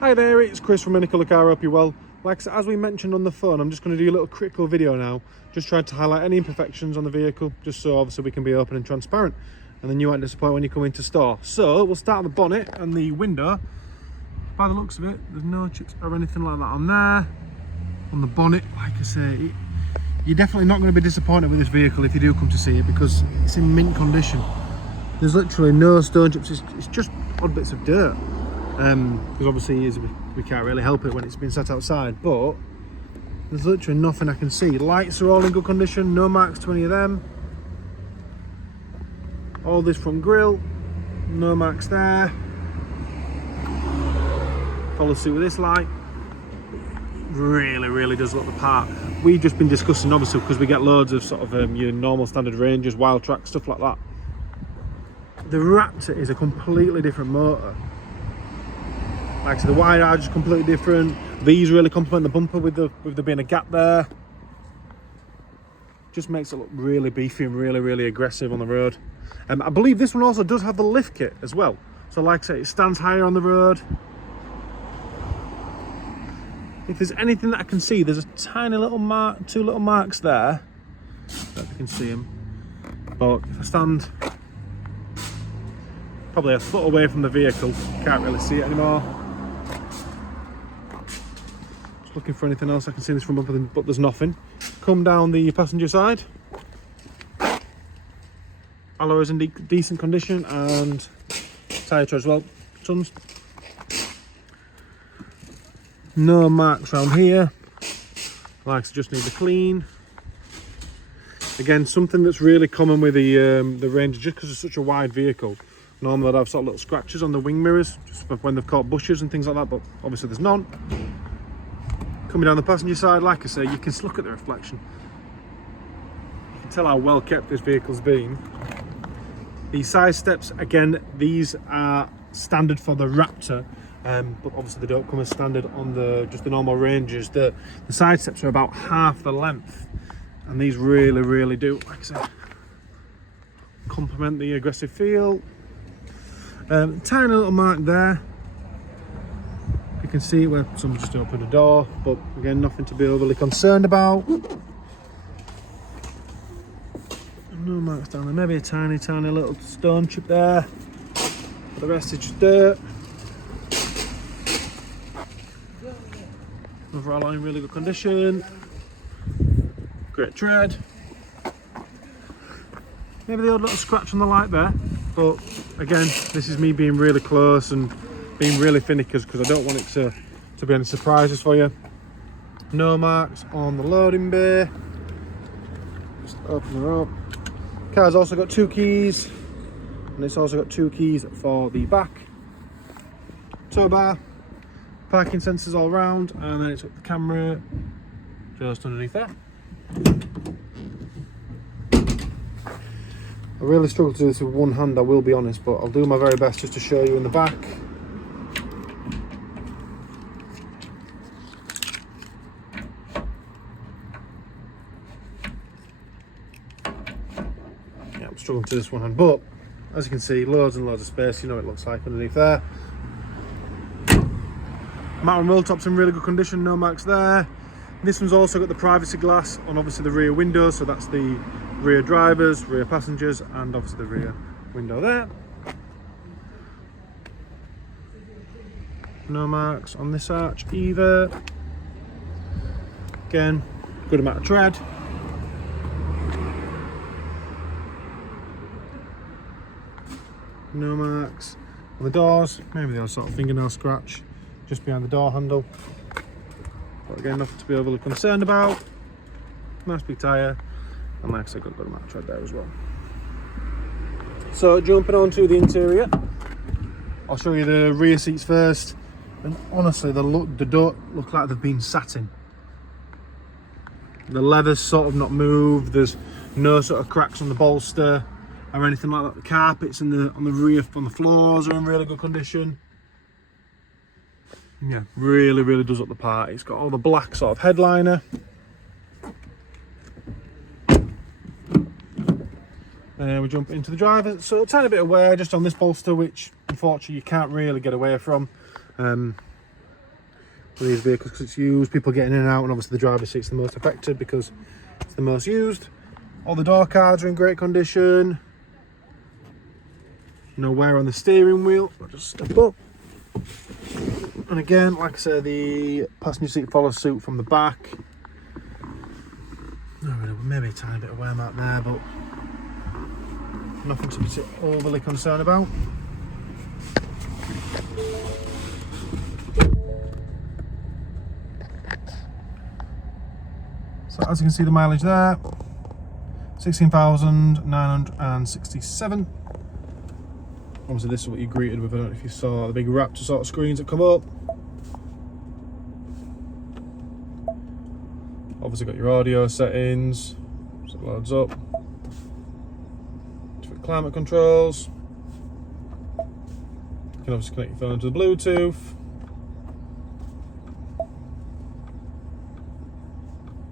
Hi there, it's Chris from EcoBlue Car. Hope you're well. Like I said, as we mentioned on the phone, I'm just going to do a little critical video now, just trying to highlight any imperfections on the vehicle, just so obviously we can be open and transparent, and then you won't disappoint when you come into store. So we'll start on the bonnet and the window. By the looks of it, there's no chips or anything like that on there. On the bonnet, like I say, you're definitely not going to be disappointed with this vehicle if you do come to see it, because it's in mint condition. There's literally no stone chips, it's just odd bits of dirt. Because obviously we can't really help it when it's been sat outside, but there's literally nothing I can see. Lights are all in good condition, no marks to any of them. All this front grille, no marks there. Follow suit with this light. Really does look the part. We've just been discussing, obviously, because we get loads of sort of your normal standard Rangers, wild track, stuff like that. The Raptor is a completely different motor. Like I said, the wide arch is completely different. These really complement the bumper with there being a gap there. Just makes it look really beefy and really aggressive on the road. I believe this one also does have the lift kit as well. So like I say, it stands higher on the road. If there's anything that I can see, there's a tiny little mark, two little marks there. I don't know if you can see them. But if I stand probably a foot away from the vehicle, can't really see it anymore. Looking for anything else I can see in this front bumper, but there's nothing. Come down the passenger side. Alloys in decent condition, and tyre tread as well. Tons. No marks around here. Like, just need to clean. Again, something that's really common with the Ranger, just because it's such a wide vehicle. Normally I'd have sort of little scratches on the wing mirrors, just when they've caught bushes and things like that, but obviously there's none. Coming down the passenger side, like I say, you can look at the reflection. You can tell how well kept this vehicle's been. These side steps, again, these are standard for the Raptor, but obviously they don't come as standard on just the normal Rangers. The side steps are about half the length, and these really do, like I said, complement the aggressive feel. Tiny little mark there. You can see where someone just opened a door, but again, nothing to be overly concerned about. No marks down there, maybe a tiny little stone chip there, but the rest is just dirt. Overall in really good condition. Great tread. Maybe the odd little scratch on the light there, but again, this is me being really close and being really finicky because I don't want it to be any surprises for you. No marks on the loading bay. Just open her up. Car's also got 2 keys, and it's also got 2 keys for the back. Tow bar, parking sensors all around, and then it's got the camera just underneath there. I really struggle to do this with one hand, I will be honest, but I'll do my very best just to show you in the back. Yeah, I'm struggling to do this one hand, but as you can see, loads and loads of space. You know what it looks like underneath there. Mountain roll top's in really good condition, no marks there. This one's also got the privacy glass on obviously the rear window, so that's the rear drivers, rear passengers, and obviously the rear window there. No marks on this arch either. Again, good amount of tread. No marks on the doors, maybe the odd sort of fingernail scratch just behind the door handle. But again, nothing to be overly concerned about. Nice big tyre, and like I said, got a good amount of tread there as well. So jumping on to the interior, I'll show you the rear seats first. And honestly, they don't look like they've been sat in. The leather's sort of not moved. There's no sort of cracks on the bolster or anything like that. The carpets on the rear, on the floors, are in really good condition. Yeah, really does up the part. It's got all the black sort of headliner. We jump into the driver. So a tiny bit of wear just on this bolster, which unfortunately you can't really get away from. for these vehicles because it's used, people getting in and out, and obviously the driver's seat's the most affected because it's the most used. All the door cards are in great condition. No wear on the steering wheel. I'll just step up. And again, like I said, the passenger seat follows suit from the back. Maybe a tiny bit of wear mark there, but nothing to be overly concerned about. So as you can see, the mileage there, 16,967. Obviously this is what you're greeted with. I don't know if you saw the big Raptor sort of screens that come up. Obviously got your audio settings, so it loads up. Different climate controls. You can obviously connect your phone to the Bluetooth.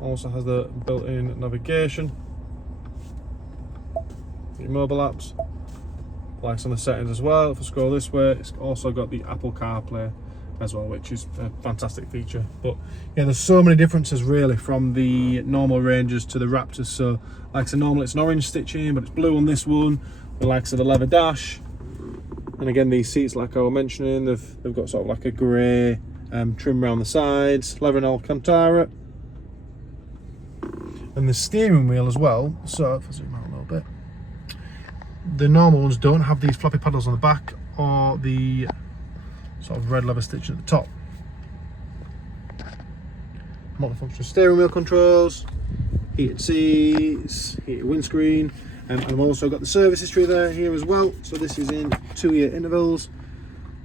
Also has the built-in navigation. Your mobile apps. Lights on the settings as well. If I scroll this way, it's also got the Apple CarPlay as well, which is a fantastic feature. But yeah, there's so many differences really from the normal Rangers to the Raptors. So like I said, normally it's an orange stitching, but it's blue on this one. The likes of the leather dash, and again these seats, like I was mentioning, they've got sort of like a grey trim around the sides, leather and Alcantara, and the steering wheel as well. So if I zoom out a little bit, the normal ones don't have these floppy paddles on the back or the sort of red leather stitch at the top. Multifunctional steering wheel controls, heated seats, heated windscreen, and I've also got the service history there here as well. So this is in 2-year intervals.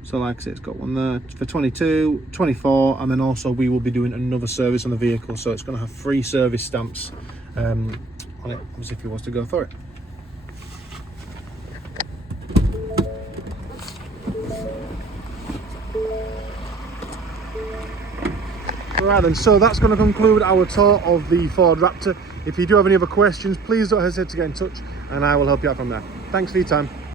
So like I said, it's got one there for 22, 24, and then also we will be doing another service on the vehicle. So it's going to have 3 service stamps on it, as if he was to go for it. Right then, so that's going to conclude our tour of the Ford Raptor. If you do have any other questions, please don't hesitate to get in touch and I will help you out from there. Thanks for your time.